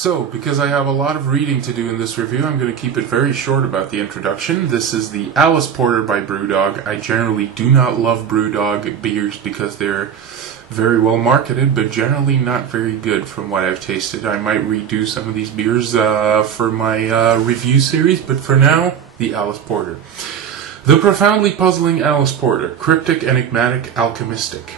So, because I have a lot of reading to do in this review, I'm going to keep it very short about the introduction. This is the Alice Porter by BrewDog. I generally do not love BrewDog beers because they're very well marketed, but generally not very good from what I've tasted. I might redo some of these beers for my review series, but for now, the Alice Porter. The profoundly puzzling Alice Porter, cryptic, enigmatic, alchemistic.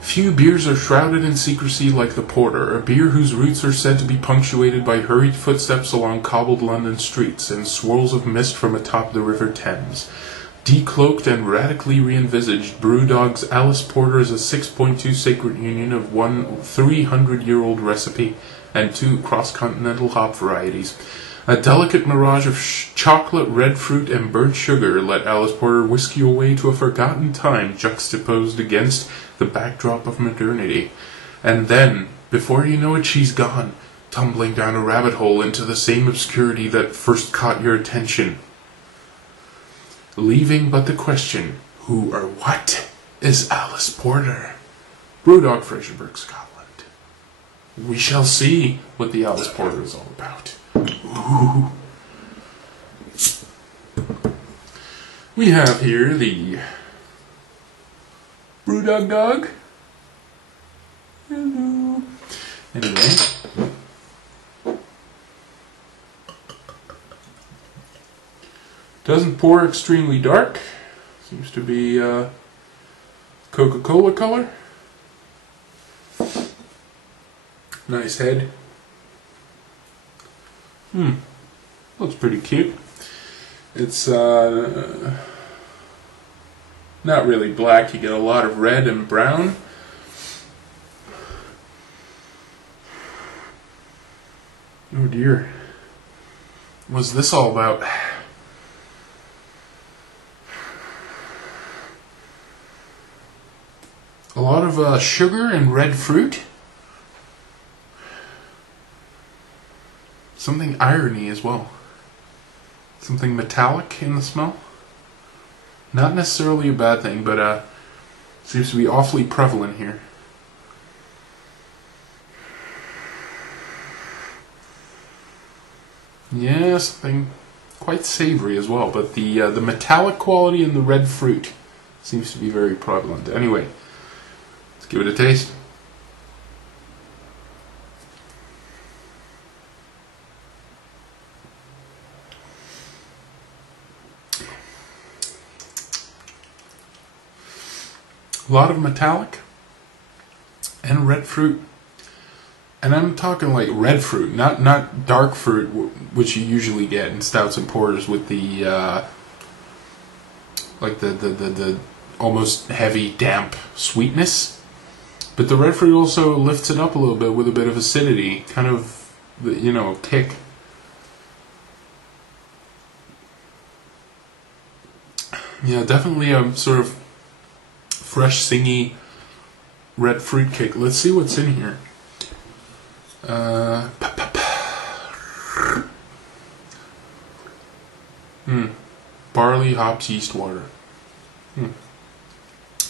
Few beers are shrouded in secrecy like the Porter, a beer whose roots are said to be punctuated by hurried footsteps along cobbled London streets and swirls of mist from atop the River Thames. Decloaked and radically re-envisaged, BrewDog's Alice Porter is a 6.2 sacred union of one 300-year-old recipe and two cross-continental hop varieties. A delicate mirage of chocolate, red fruit, and burnt sugar let Alice Porter whisk you away to a forgotten time juxtaposed against the backdrop of modernity. And then, before you know it, she's gone, tumbling down a rabbit hole into the same obscurity that first caught your attention. Leaving but the question, who or what is Alice Porter? BrewDog, Fraserburgh, Scotland. We shall see what the Alice Porter is all about. Ooh. We have here the BrewDog dog. Hello. Anyway. Doesn't pour extremely dark. Seems to be Coca-Cola color. Nice head. Looks pretty cute. It's not really black. You get a lot of red and brown. Oh dear. What's this all about? A lot of sugar and red fruit. Something irony as well. Something metallic in the smell. Not necessarily a bad thing, but seems to be awfully prevalent here. Yeah, something quite savory as well, but the metallic quality in the red fruit seems to be very prevalent. Anyway, let's give it a taste. A lot of metallic and red fruit, and I'm talking like red fruit, not dark fruit, which you usually get in stouts and porters with the like the almost heavy damp sweetness. But the red fruit also lifts it up a little bit with a bit of acidity, kind of, you know, kick. Yeah, definitely a sort of fresh, singy red fruit kick. Let's see what's in here. Barley, hops, yeast, water.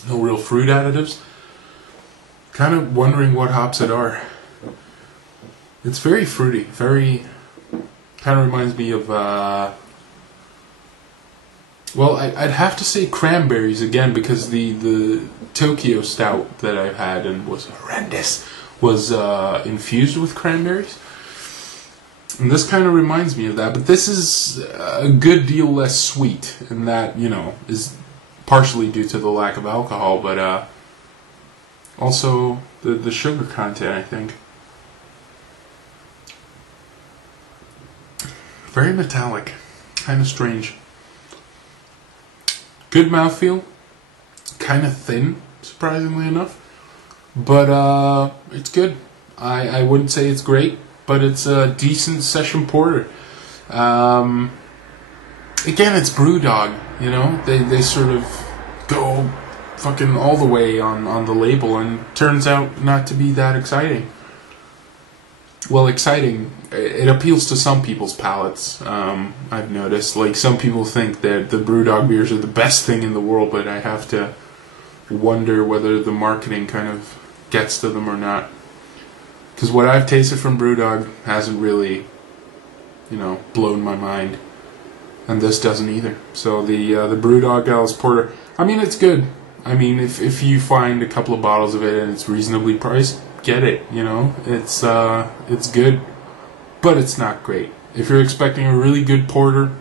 No real fruit additives. Kind of wondering what hops it are. It's very fruity. Very, kind of reminds me of well, I'd have to say cranberries again, because the Tokyo Stout that I've had and was horrendous was infused with cranberries. And this kind of reminds me of that, but this is a good deal less sweet, and that, you know, is partially due to the lack of alcohol, but also the sugar content, I think. Very metallic, kind of strange. Good mouthfeel, kind of thin, surprisingly enough, but it's good. I wouldn't say it's great, but it's a decent session porter. Again, it's BrewDog, you know, they sort of go fucking all the way on the label, and turns out not to be that exciting. Well, exciting, it appeals to some people's palates, I've noticed. Like, some people think that the BrewDog beers are the best thing in the world, but I have to wonder whether the marketing kind of gets to them or not. Because what I've tasted from BrewDog hasn't really, you know, blown my mind. And this doesn't either. So the BrewDog Alice Porter, I mean, it's good. I mean, if you find a couple of bottles of it and it's reasonably priced, get it, you know. It's good, but it's not great. If you're expecting a really good porter,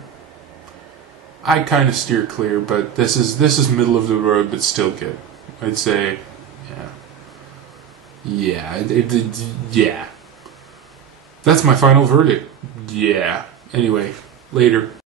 I kind of steer clear, but this is middle of the road, but still good. I'd say, yeah. That's my final verdict. Yeah. Anyway, later.